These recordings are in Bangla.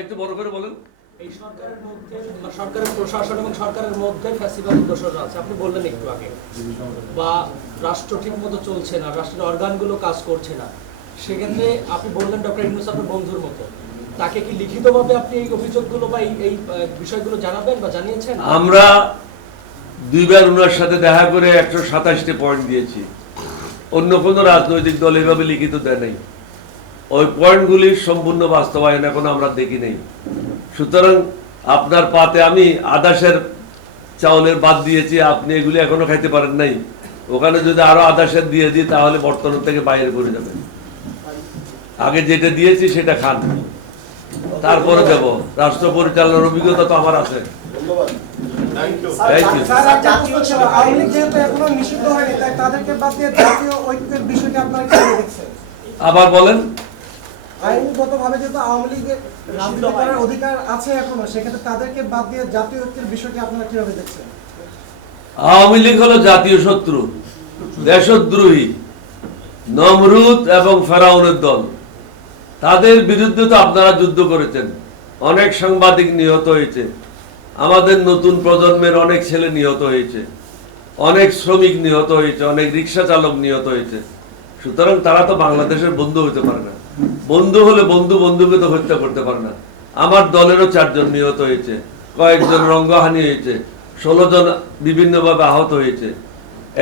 একটু বড় করে বলেন। এই সরকারের মধ্যে সরকারের প্রশাসন এবং সরকারের মধ্যে ফ্যাসিবাদী দোষরা আছে। আপনি বললেন একটু আগে। বা রাষ্ট্র ঠিক মতো চলছে না রাষ্ট্রের অর্গানগুলো কাজ করছে না। সেক্ষেত্রে আপনি বললেন ডক্টর ইউনুস আপনার বন্ধুর মতো। তাকে কি লিখিতভাবে আপনি এই অভিযোগগুলো বা এই বিষয়গুলো জানাবেন বা জানিয়েছেন? আমরা দুইবার ওনার সাথে দেখা করে একশো সাতাশটি পয়েন্ট দিয়েছি। অন্য কোনো রাজনৈতিক দল এভাবে লিখিত দেয় নাই। ওই পয়েন্টগুলির সম্পূর্ণ বাস্তবায়ন এখন আমরা দেখি নাই। সুতরাং আপনার পাতে আমি আদাসের চাউলের বাদ দিয়েছি আপনি এগুলি এখনও খাইতে পারেন নাই। ওখানে যদি আরও আদাসের দিয়ে দিই তাহলে বর্তমান থেকে বাইরে করে যাবেন আগে যেটা দিয়েছি সেটা খান। তারপরে দেব। রাষ্ট্র পরিচালনার অভিজ্ঞতা তো আমার আছে। আবার বলেন। আইনগত ভাবে যেহেতু আওয়ামী লীগের রাজনীতি করার অধিকার আছে এখনও সেক্ষেত্রে তাদেরকে বাদ দিয়ে জাতীয় ঐক্যের বিষয়টি আপনারা কীভাবে দেখছেন? আওয়ামী লীগ হলো জাতীয় শত্রু দেশদ্রোহী নমরুদ এবং ফেরাউনের দল। তাদের বিরুদ্ধে তো আপনারা যুদ্ধ করেছেন। অনেক সাংবাদিক নিহত হয়েছে। আমাদের নতুন প্রজন্মের অনেক ছেলে নিহত হয়েছে। অনেক শ্রমিক নিহত হয়েছে অনেক রিক্সা চালক নিহত হয়েছে। সুতরাং তারা তো বাংলাদেশের বন্ধু হতে পারে না। বন্ধু হলে বন্ধু বন্ধুকে তো হত্যা করতে পারে না। আমার দলেরও চারজন নিহত হয়েছে কয়েকজন রঙ্গহানি হয়েছে ষোলো জন বিভিন্নভাবে আহত হয়েছে।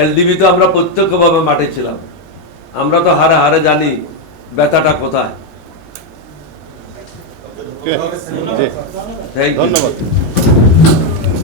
এলডিবি তো আমরা প্রত্যক্ষভাবে মাঠে ছিলাম। আমরা তো হারে হারে জানি ব্যথাটা কোথায়। ধন্যবাদ।